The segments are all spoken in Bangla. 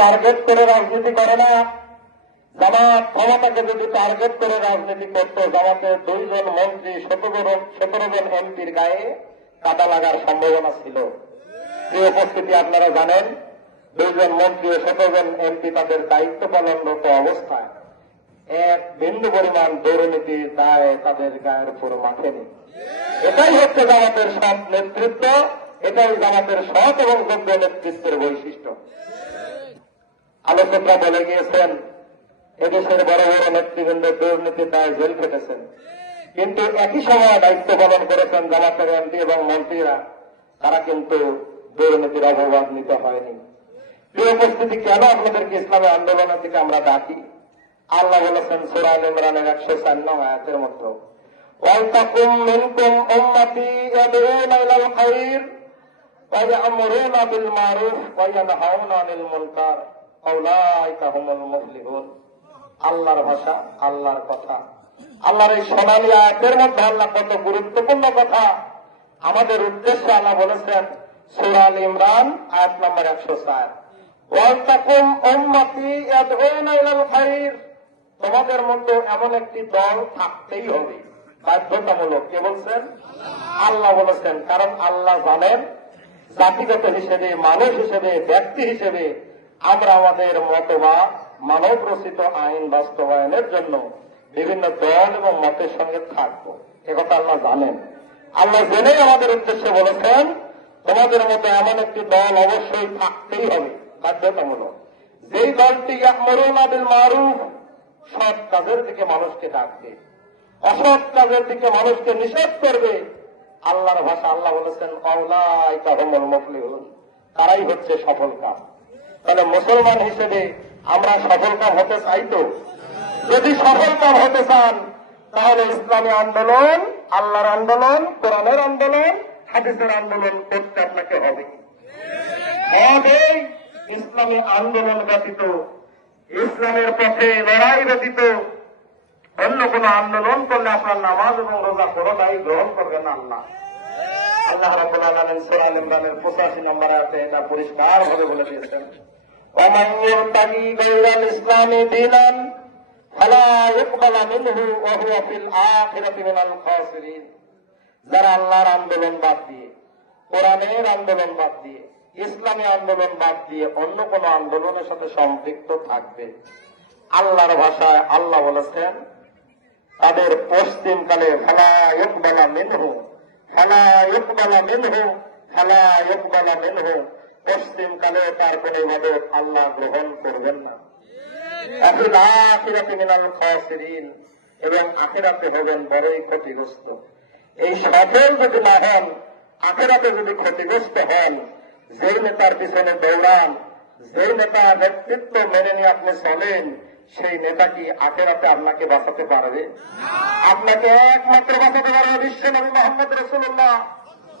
টার্গেট করে রাজনীতি করে না। জামাত ক্ষমতাকে যদি টার্গেট করে রাজনীতি করত, জামাতের 2 জন মন্ত্রী 17 জন এমপির গায়ে কাটা লাগার সম্ভাবনা ছিল। এই উপস্থিতি আপনারা জানেন, 2 জন মন্ত্রী ও 17 জন এমপি তাদের দায়িত্ব পালনরত অবস্থায় এক বিন্দু পরিমাণ দুর্নীতির দায় তাদের গায়ের উপর মাঠেনি। এটাই হচ্ছে জামাতের সৎ নেতৃত্ব, এটাই জামাতের সৎ এবং যোগ্য নেতৃত্বের বৈশিষ্ট্য। আলোচকরা বলে গিয়েছেন এদেশের বড় বড় নেতৃবৃন্দ দুর্নীতির দায়ে জেল খেটেছেন, কিন্তু একই সময় দায়িত্ব পালন করেছেন জামাতের এমপি এবং মন্ত্রীরা, তারা কিন্তু দুর্নীতির অপবাদ নিতে হয়নি। এই উপস্থিতি কেন আপনাদেরকে ইসলামী আন্দোলনের দিকে আমরা ডাকি? আল্লাহ বলেছেন সূরা আল ইমরানের 104 নং আয়াতের মধ্যে, ওয়ালতাকুম মিনকুম উম্মাতি ইয়াদউনা ইলাল খায়র ওয়া ইয়া'মুরুনা বিল মারুফ ওয়া ইয়ানহাউনা আনিল মুনকার উলাইকা হুমুল মুফলিহুন। আল্লাহর ভাষা, আল্লাহর কথা, আল্লাহর এই সোনালী আয়াতের মধ্যে আল্লাহ কত গুরুত্বপূর্ণ কথা আমাদের উদ্দেশ্যে আল্লাহ বলেছেন। সূরা আল ইমরান আয়াত নম্বর 104, ওয়ালতাকুম উম্মাতি ইয়াদউনা ইলাল খায়র, তোমাদের মধ্যে এমন একটি দল থাকতেই হবে, বাধ্যতামূলক। কে বলছেন? আল্লাহ বলেছেন। কারণ আল্লাহ জানেন জাতিগত হিসেবে, মানুষ হিসেবে, ব্যক্তি হিসেবে আমরা আমাদের মতবাদ, মানব রচিত আইন বাস্তবায়নের জন্য বিভিন্ন দল এবং মতের সঙ্গে থাকব, একথা আল্লাহ জানেন। আল্লাহ জেনেই আমাদের উদ্দেশ্যে বলেছেন তোমাদের মধ্যে এমন একটি দল অবশ্যই থাকতেই হবে, বাধ্যতামূলক। যেই দলটি ইয়া'মুরুনা বিল মারুফ, সৎ কাজের দিকে মানুষকে ডাকবে, অসৎ কাজের দিকে মানুষকে নিষেধ করবে। আল্লাহর ভাষা, আল্লাহ বলেছেন উলাইকা হুমুল মুফলিহুন, তারাই হচ্ছে সফল কাম। তাহলে মুসলমান হিসেবে আমরা সফল কাম হতে চাই তো? যদি সফল কাম হতে চান তাহলে ইসলামী আন্দোলন, আল্লাহর আন্দোলন, কোরআনের আন্দোলন, হাদিসের আন্দোলন করতে আপনাকে হবে। ইসলামী আন্দোলন ব্যতীত, ইসলামের পথে লড়াই ব্যতীত অন্য কোন আন্দোলন করলে আপনার নামাজ এবং রোজা কোনটাই গ্রহণ করবেন আল্লাহ। আল্লাহ রাব্বুল আলামিন সূরা আল ইমরানের 85 নম্বর আয়াতে এটা পরিষ্কার ভাবে বলে দিয়েছেন, ওয়া মান ইয়াবতাগি গায়রাল ইসলামি দীনান ফালা ইকবালা মিনহু ওয়া হুয়া ফিল আখিরাতি মিনাল খাসিরিন। যারা আল্লাহর আন্দোলন বাদ দিয়ে, কোরআনের আন্দোলন বাদ দিয়ে, ইসলামী আন্দোলন বাদ দিয়ে অন্য কোন আন্দোলনের সাথে সম্পৃক্ত থাকবে, আল্লাহর ভাষায় আল্লাহ বলেছেন তাদের পশ্চিমকালে ফালা ইকবালা মিনহু, ফালা ইকবালা মিনহু, ফালা ইকবালা মিনহু, পশ্চিমকালে তার কোন ইবাদত আল্লাহ গ্রহণ করবেন না। ফিল আখিরাতি মিনাল খাসিরিন, এবং আখিরাতে হবেন বড়ই ক্ষতিগ্রস্ত। এই সফল যদি না হন, আখিরাতে যদি ক্ষতিগ্রস্ত হন, যেই নেতার পিছনে দৌড়ান, যেই নেতা নেতৃত্ব মেনে নিয়ে আপনি চলেন, সেই নেতা কি আখিরাতে আপনাকে বাঁচাতে পারবে? আপনাকে একমাত্র বাঁচাতে পারবে বিশ্ব নবী মুহাম্মদ রাসূলুল্লাহ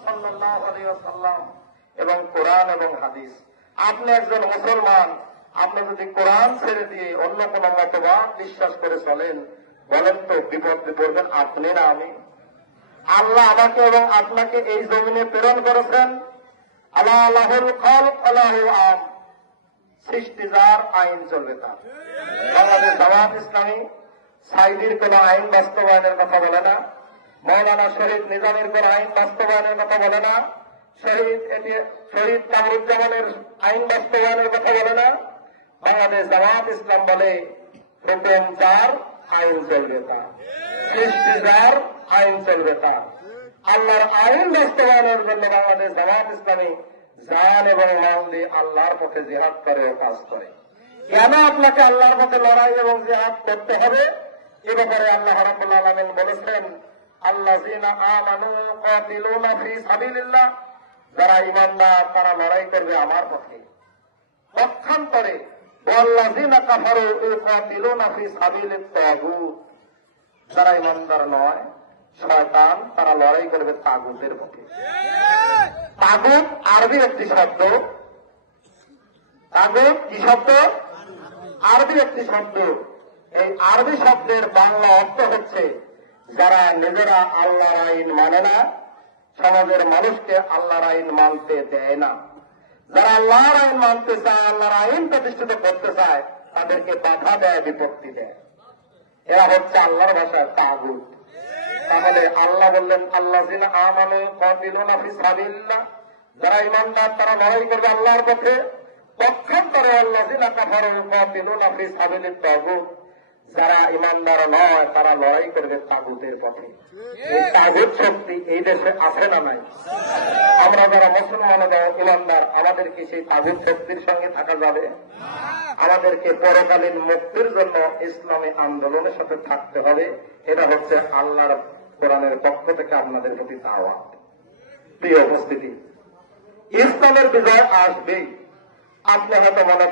সাল্লাল্লাহু আলাইহি ওয়াসাল্লাম এবং কোরআন এবং হাদিস। আপনি একজন মুসলমান, আপনি যদি কোরআন ছেড়ে দিয়ে অন্য কোন মতবাদ বিশ্বাস করে চলেন, বলেন তো বিপদে পড়বেন আপনি না আমি? আল্লাহ আমাকে এবং আপনাকে এই জমিনে প্রেরণ করেছেন। আল্লাহ লাহুল খালক আলাহুল আম, সৃষ্টি যার, আইন চলবে তার। বাংলাদেশ জামাত ইসলামী সাইদির কোন আইন বাস্তবায়নের কথা বলে না, মৌলানা শহীদ নিজামের কোন আইন বাস্তবায়নের কথা বলে না, শহীদ কামরুজ্জামানের আইন বাস্তবায়নের কথা বলে না। বাংলাদেশ জামাত ইসলাম বলে হুকুম যার, আইন চলবে তার, সৃষ্টি যার, আইন চলবে তার। আল্লাহর আইন বাস্তবায়নের জন্য বাংলাদেশ জামাত ইসলামী জান এবং মাল দিয়ে আল্লাহর পথে জিহাদ করে ও কাজ করে। কেন আপনাকে আল্লাহর পথে লড়াই এবং জিহাদ করতে হবে? এ ব্যাপারে আল্লাহ রাব্বুল আলামিন বলেছেন, আল্লাযীনা আমানু কাতিলুনা ফী সাবিলিল্লাহ, যারা ঈমানদার তারা লড়াই করবে আমার পথে। পক্ষান্তরে ওয়াল্লাযীনা কাফারু ইউকাতিলুনা ফী সাবিলিত তাগুত, যারা ঈমানদার নয়, শয়তান, তারা লড়াই করবে তাগুতের পথে। তাগুত আরবি একটি শব্দ। তাগুত কি শব্দ? আরবি একটি শব্দ। এই আরবি শব্দের বাংলা অর্থ হচ্ছে যারা নিজেরা আল্লাহর আইন মানে না, সমাজের মানুষকে আল্লাহর আইন মানতে দেয় না, যারা আল্লাহর আইন মানতে চায়, আল্লাহর আইন প্রতিষ্ঠিত করতে চায়, তাদেরকে বাধা দেয়, বিপত্তি দেয়। এরা হচ্ছে আল্লাহর ভাষায় তাগুত। তাহলে আল্লাহ বললেন, আল্লাযিনা আমানু কাতিলুনা ফি সাবিলিল্লাহ, যারা ঈমানদার তারা লড়াই করবে আল্লাহর পথে। পক্ষান্তরে আল্লাযিনা কাফারু কাতিলুনা ফি সাবিলিত তাগুত, যারা ঈমানদার নয় তারা লড়াই করবে তাগুতের পথে। এই তাগুত শক্তি এই দেশে আছে না নাই? আমরা যারা মুসলমান ঈমানদার, আমাদেরকে সেই তাগুত শক্তির সঙ্গে থাকা যাবে? আমাদেরকে পরকালীন মুক্তির জন্য ইসলামী আন্দোলনের সাথে থাকতে হবে। এটা হচ্ছে আল্লাহর কোরআনের পক্ষ থেকে আপনাদের প্রতি দাওয়াত। প্রিয় উপস্থিতি, ইসলামের বিজয় আসবেই। আপনি হয়তো মনে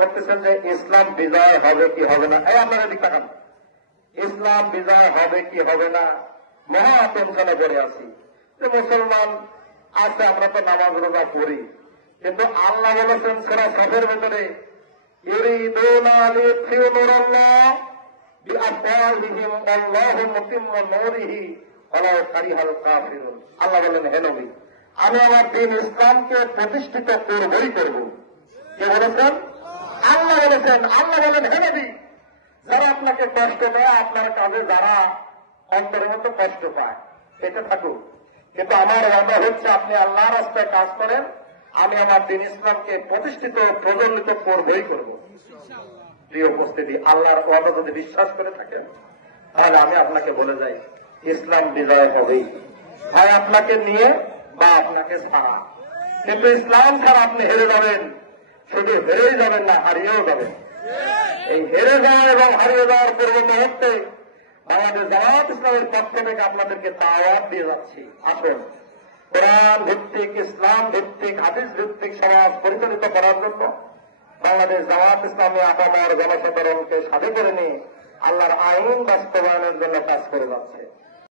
করতেছেন যে ইসলাম বিজয় হবে কি হবে না। এই আপনারা দিক তাকান, ইসলাম বিজয় হবে কি হবে না মহা টেনশনে পড়ে আছি যে মুসলমান আছে, আমরা তো নামাজ রোজা করি, কিন্তু আল্লাহ বলেছেন সূরা সাফের ভেতরে, ইউরিদুনা লিইউতফিউ নূরাল্লাহ বিআফওয়াহিহিম আল্লাহু মুতিম্মু নূরিহি ওয়ালাউ কারিহাল কাফিরুন। আল্লাহ বলেন, হে নবী, আমি আমার দ্বীন ইসলামকে প্রতিষ্ঠিত করবই করব। কে বলেছেন? আল্লাহ বলেছেন। আল্লাহ বলেন, হে নবী, যারা আপনাকে কষ্ট দেয়, আপনার কাজে যারা অন্তরের মতো কষ্ট পায়, এটা থাকুক, কিন্তু আমার ওয়াদা হচ্ছে আপনি আল্লাহর রাস্তায় কাজ করেন, আমি আমার দ্বীন ইসলামকে প্রতিষ্ঠিত প্রজ্বলিত করবই করব। প্রিয় উপস্থিতি, আল্লাহর ওয়াদা যদি বিশ্বাস করে থাকেন, তাহলে আমি আপনাকে বলে যাই, ইসলাম বিজয় হবেই, হয় আপনাকে নিয়ে বা আপনাকে ছাড়া। কিন্তু ইসলাম ছাড়া আপনি হেরে যাবেন, শুধু হেরেই যাবেন না, হারিয়েও যাবেন। এই হেরে যাওয়া এবং হারিয়ে যাওয়ার পূর্ব মুহূর্তে আমাদের জামাত ইসলামের পক্ষ থেকে আপনাদেরকে দাওয়াত দিয়ে যাচ্ছি, আসুন কোরআন ভিত্তিক, ইসলাম ভিত্তিক, হাদিস ভিত্তিক সমাজ পরিচালিত করার জন্য বাংলাদেশ জামাত ইসলামী আপামর জনসাধারণকে সাথে করে নিয়ে আল্লাহর আইন বাস্তবায়নের জন্য কাজ করে যাচ্ছে।